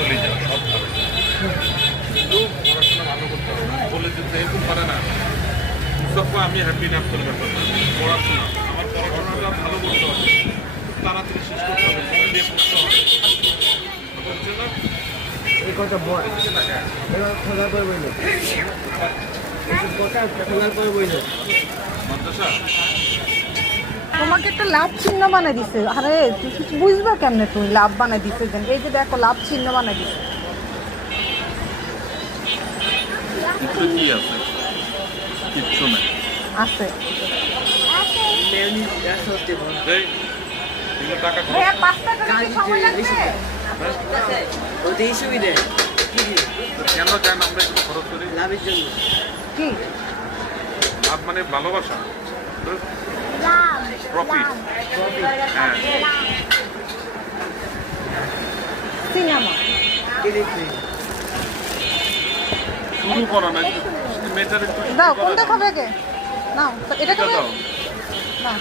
কলিজা সব ভালো কিন্তু পড়াশোনা ভালো করতে হবে বলে দিতে এরকম পারে না মুস্তফা আমি হ্যাপি না আপনার ব্যাপার না। পড়াশোনা আমার পড়াশোনাটা ভালো করতে হবে খুব তাড়াতাড়ি শেষ করতে হবে মন দিয়ে পড়তে হবে বুঝছে না এই কথা বল এবার খোলার পর বইল এইসব কথা খোলার পর বইল মাদ্রাসা তোমাকে একটা লাভ চিহ্ন বানাই দিছে আরে তুই কিছু বুঝবা কেমনে তুই লাভ বানাই দিছে যেন এই যে দেখো লাভ চিহ্ন বানাই দিছে কিছু কি আছে কিচ্ছু নাই আছে মেয়নিজ গ্যাস হতে বল এই এগুলো টাকা খরচ ভাইয়া 5 টাকা কি সময় লাগবে ওতেই সুবিধে কি কি কেন চান আমরা এগুলো খরচ করি লাভের জন্য কি লাভ মানে ভালোবাসা প্রফিট হ্যাঁ সিনেমা কি দেখবি শুরু করো না মেয়েটার একটু দাও কোনটা খাবে আগে নাও তো এটা খাবে দাও না